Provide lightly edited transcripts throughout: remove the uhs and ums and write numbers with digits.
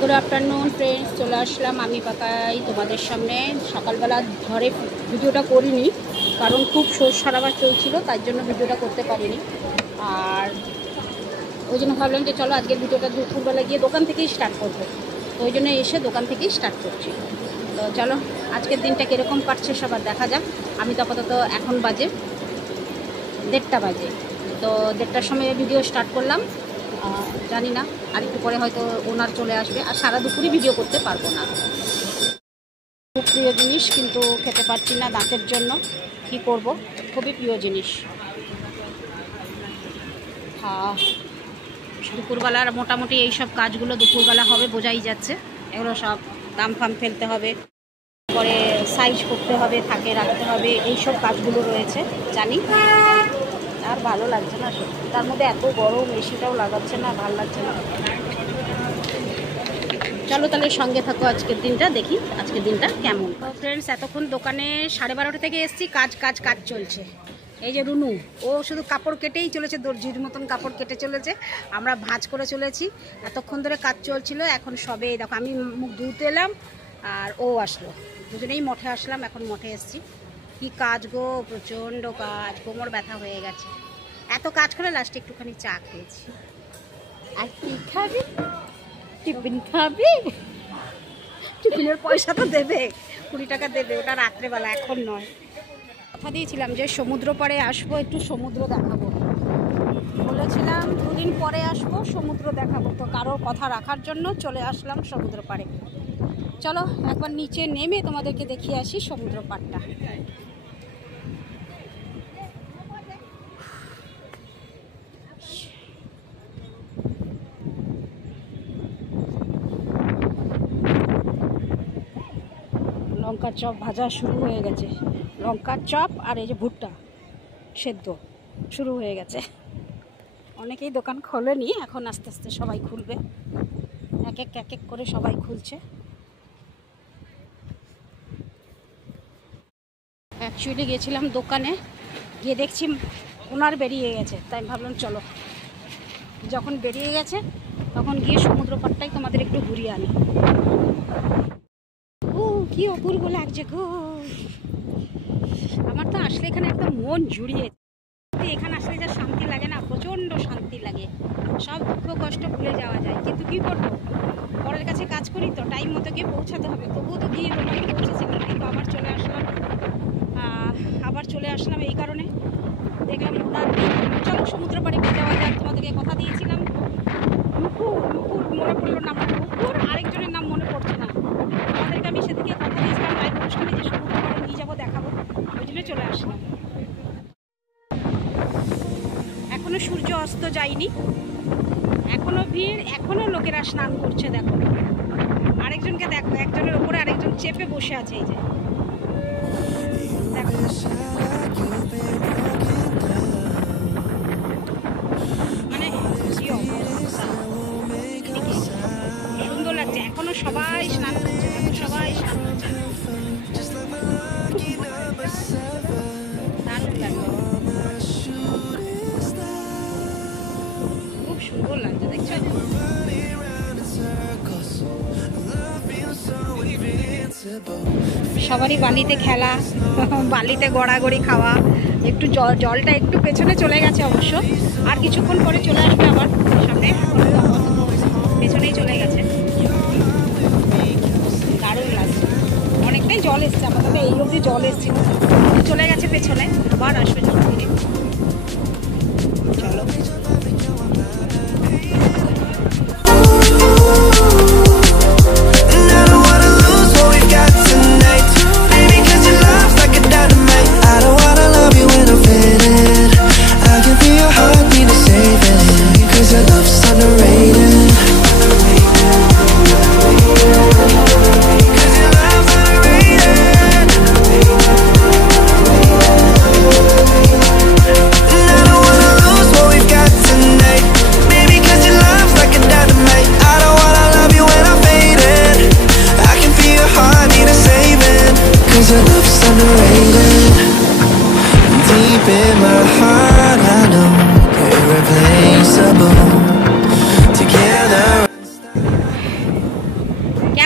Good afternoon friends, চলে আসলাম আমি পাকাই তোমাদের সামনে। সকালবেলা ঘরে ভিডিওটা করিনি, কারণ খুব সারাবার চলছিল, তার জন্য ভিডিওটা করতে পারিনি। আর ওই জন্য ভাবলাম যে চলো আজকের ভিডিওটা দুপুরবেলা গিয়ে দোকান থেকেই স্টার্ট করবো, তো ওই জন্য এসে দোকান থেকেই স্টার্ট করছি। তো চলো আজকের দিনটা কীরকম কাটছে সবার দেখা যাক। আমি তো আপাতত এখন বাজে 1:30 বাজে, তো 1:30টার সময় ভিডিও স্টার্ট করলাম। জানি না আর একটু পরে হয়তো ওনার চলে আসবে, আর সারা দুপুরই ভিডিও করতে পারবো না। খুব প্রিয় জিনিস, কিন্তু খেতে পারছি না দাঁতের জন্য, কি করব। খুবই প্রিয় জিনিস। দুপুরবেলার মোটামুটি এই সব কাজগুলো দুপুরবেলা হবে বোঝাই যাচ্ছে। এগুলো সব দাম ফাম ফেলতে হবে, পরে সাইজ করতে হবে, থাকে রাখতে হবে, এই সব কাজগুলো রয়েছে জানি। আর ভালো লাগছে না সত্যি, তার মধ্যে এত গরম, এসিটাও লাগাচ্ছে না, ভালো লাগছে না। চলো তাহলে সঙ্গে থাকো, আজকের দিনটা দেখি আজকের দিনটা কেমন। ফ্রেন্ডস, এতক্ষণ দোকানে 12:30 থেকে এসেছি, কাজ চলছে। এই যে রুনু, ও শুধু কাপড় কেটেই চলেছে, দর্জির মতন কাপড় কেটে চলেছে, আমরা ভাঁজ করে চলেছি। এতক্ষণ ধরে কাজ চলছিল, এখন সবে দেখো আমি মুখ ধুতে এলাম আর ও আসলো, দুজনেই মঠে আসলাম। এখন মঠে এসেছি। কি কাজ গো, প্রচণ্ড কাজ, কোমর ব্যথা হয়ে গেছে। এত কাজ করে লাস্টে একটুখানি চা খেয়েছি। আর কি খাবি? টিফিন খাবি? টিফিনের পয়সা তো দেবে, 20 টাকা দেবে, ওটা রাত্রেবেলা, এখন নয়। কথা দিয়েছিলাম যে সমুদ্র পাড়ে আসবো, একটু সমুদ্র দেখাবো বলেছিলাম, 2 দিন পরে আসবো, সমুদ্র দেখাবো। তো কারোর কথা রাখার জন্য চলে আসলাম সমুদ্র পাড়ে। চলো একবার নিচে নেমে তোমাদেরকে দেখিয়ে আসি সমুদ্র পাড়টা। লঙ্কার চপ ভাজা শুরু হয়ে গেছে, লঙ্কার চপ আর এই যে ভুট্টা সেদ্ধ শুরু হয়ে গেছে। অনেকেই দোকান খোলেনি, এখন আস্তে আস্তে সবাই খুলবে, এক এক করে সবাই খুলছে। অ্যাকচুয়ালি গেছিলাম দোকানে, গিয়ে দেখছি ওনার বেরিয়ে গেছে, তাই ভাবলাম চলো যখন বেরিয়ে গেছে তখন গিয়ে সমুদ্র পাড়টাই তোমাদের একটু ঘুরিয়ে আনি। কি অপূর্ব লাগছে গো, আমার তো আসলে এখানে একদম মন জুড়িয়ে। এখানে আসলে যা শান্তি লাগে না, প্রচণ্ড শান্তি লাগে, সব দুঃখ কষ্ট ভুলে যাওয়া যায়। কিন্তু কি করবো, পরের কাছে কাজ করি তো, টাইম মতো গিয়ে পৌঁছাতে হবে। তবুও তো গিয়ে পৌঁছেছিলাম, কিন্তু আবার চলে আসলাম এই কারণে। দেখলাম ওনার, চলো সমুদ্র পাড়ে যাওয়া যাক। তোমাদেরকে কথা দিয়েছিলাম, নুপুর মনে পড়লো নাম, নুপুর আরেকজনের নাম মনে পড়ছে না। তোমাদেরকে আমি সেদিকে কথা দিয়েছিলাম লাইভ অনুষ্ঠানে যে সমুদ্র পাড়ে নিয়ে যাবো, দেখাবো, ওই জন্য চলে আসলাম। এখনো সূর্য অস্ত যায়নি, এখনো ভিড়, এখনো লোকেরা স্নান করছে। দেখো আরেকজনকে, দেখো একজনের ওপরে আরেকজন চেপে বসে আছে, এই যে দেখো। মানে কি অবস্থা, সুন্দর লাগছে। এখনো সবাই স্নান করছে, সবাই স্নান করছে, দারুণ লাগছে, খুব সুন্দর লাগছে, দেখছো? সবারই বালিতে খেলা, বালিতে গড়াগড়ি খাওয়া। একটু জলটা একটু পেছনে চলে গেছে অবশ্য, আর কিছুক্ষণ পরে চলে আসবে আবার সামনে, পেছনেই চলে গেছে। দারুণ লাগছে, অনেকটাই জল এসছে, আমাদের এই অবধি জল এসছে, চলে গেছে পেছনে, আবার আসবে জল থেকে। চলো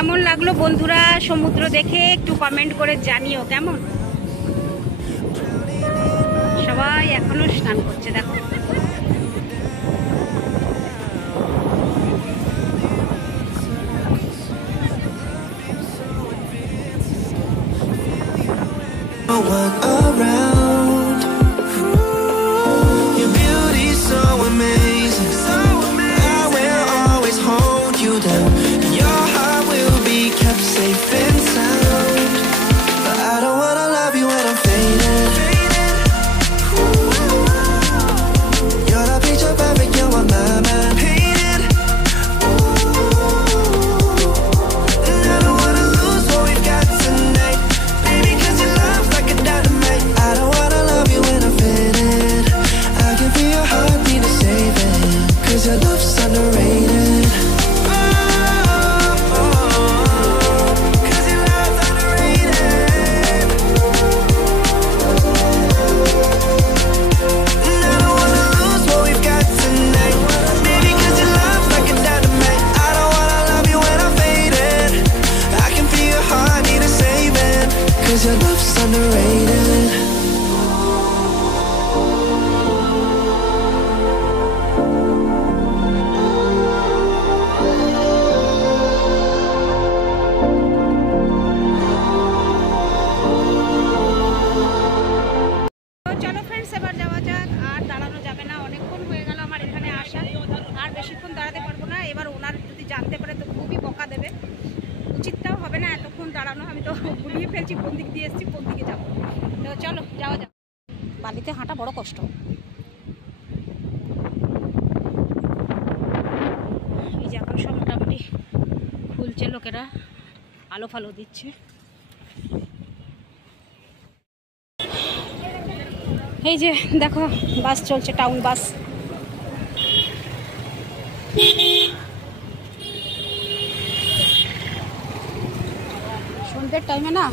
কেমন লাগলো বন্ধুরা সমুদ্র দেখে একটু কমেন্ট করে জানিও কেমন। সবাই এখনো স্নান করছে দেখো। উচিতটাও হবে না এতক্ষণ দাঁড়ানো, আমি তো গুলিয়ে ফেলছি কোন দিক দিয়ে এসেছি কোন দিকে যাবো। তো চলো যাওয়া যাক। বালিতে হাঁটা বড় কষ্ট। এই যে এখন সব মোটামুটি খুলছে, লোকেরা আলো ফালো দিচ্ছে। এই যে দেখো বাস চলছে, টাউন বাস। সন্ধ্যের টাইমে না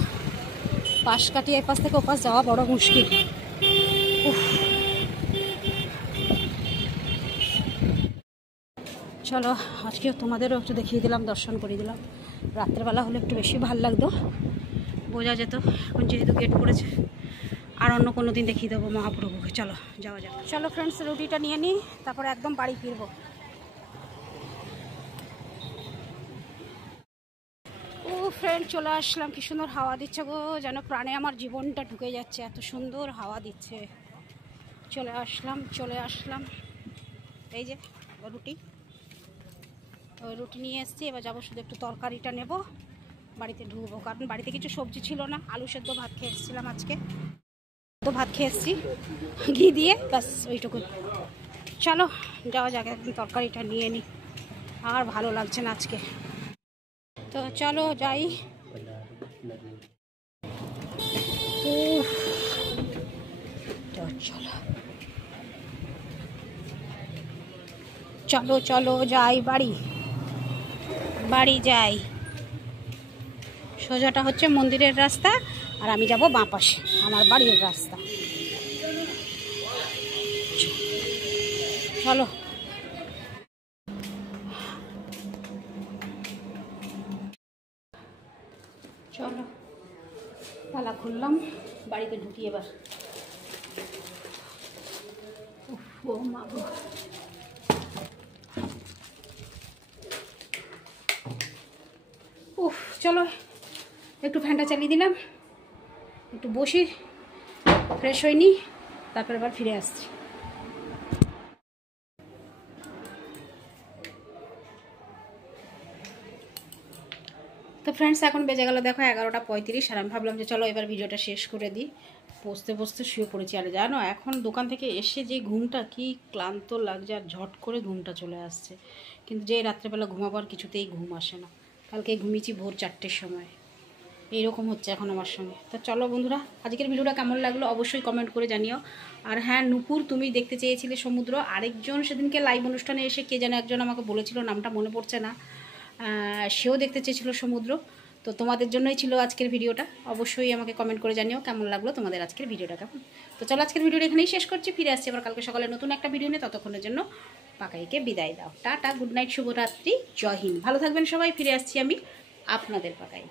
পাশ কাটিয়ে এপাশ থেকে ওপাশ যাওয়া বড় মুশকিল। চলো আজকেও তোমাদেরও একটু দেখিয়ে দিলাম, দর্শন করে দিলাম। রাত্রেবেলা হলে একটু বেশি ভালো লাগতো, বোঝা যেত। এখন যেহেতু গেট পড়েছে আর অন্য কোনো দিন দেখিয়ে দেবো মহাপ্রভুকে। চলো যাওয়া যাক। চলো ফ্রেন্ডস রুটিটা নিয়ে নিই, তারপরে একদম বাড়ি ফিরবো। ও ফ্রেন্ড চলে আসলাম, কি সুন্দর হাওয়া দিচ্ছে গো, যেন প্রাণে আমার জীবনটা ঢুকে যাচ্ছে, এত সুন্দর হাওয়া দিচ্ছে। চলে আসলাম। এই যে রুটি, ওই রুটি নিয়ে এসেছি। এবার যাবো, শুধু একটু তরকারিটা নেব, বাড়িতে ঢুকবো। কারণ বাড়িতে কিছু সবজি ছিল না, আলু সেদ্ধ ভাত খেয়ে এসেছিলাম আজকে, তো ভাত খেয়ে এসেছি ঘি দিয়ে, ব্যাস ওইটুকু। চলো যাওয়া যাক, একদম তরকারিটা নিয়ে নিই, আর ভালো লাগছে না আজকে। তো চলো যাই। চলো চলো যাই, বাড়ি যাই। সোজাটা হচ্ছে মন্দিরের রাস্তা, আর আমি যাব বাঁ পাশে, আমার বাড়ির রাস্তা। চলো চলো তালা খুললাম, বাড়িতে ঢুকি এবার। ও মা গো, চলো একটু ফ্যানটা চালিয়ে দিলাম, একটু বসি, ফ্রেশ হয়নি, তারপর আবার ফিরে আসছি। তো ফ্রেন্ডস এখন বেজে গেল দেখো 11:35, আর আমি ভাবলাম যে চলো এবার ভিডিওটা শেষ করে দিই। বসতে শুয়ে পড়েছি। আর জানো এখন দোকান থেকে এসে যে ঘুমটা, কি ক্লান্ত লাগছে, আর ঝট করে ঘুমটা চলে আসছে। কিন্তু যে রাত্রেবেলা ঘুমাবার কিছুতেই ঘুম আসে না। কালকে ঘুমিয়েছি ভোর 4টের সময়, এইরকম হচ্ছে এখন আমার সঙ্গে। তো চলো বন্ধুরা, আজকের ভিডিওটা কেমন লাগলো অবশ্যই কমেন্ট করে জানিও। আর হ্যাঁ নূপুর, তুমি দেখতে চেয়েছিলে সমুদ্র, আরেকজন সেদিনকে লাইভ অনুষ্ঠানে এসে কে যেন একজন আমাকে বলেছিল, নামটা মনে পড়ছে না, সেও দেখতে চেয়েছিল সমুদ্র। তো তোমাদের জন্যই ছিল আজকের ভিডিওটা। অবশ্যই আমাকে কমেন্ট করে জানিও কেমন লাগলো তোমাদের আজকের ভিডিওটা। কেমন? তো চলো আজকের ভিডিওটা এখানেই শেষ করছি, ফিরে আসছি আবার কালকে সকালে নতুন একটা ভিডিও নিয়ে। ততক্ষণের জন্য পাকাইকে বিদায় দাও, টাটা, গুড নাইট, শুভরাত্রি, জয় হিন্দ, ভালো থাকবেন সবাই। ফিরে আসছি আমি আপনাদের পাড়ায়।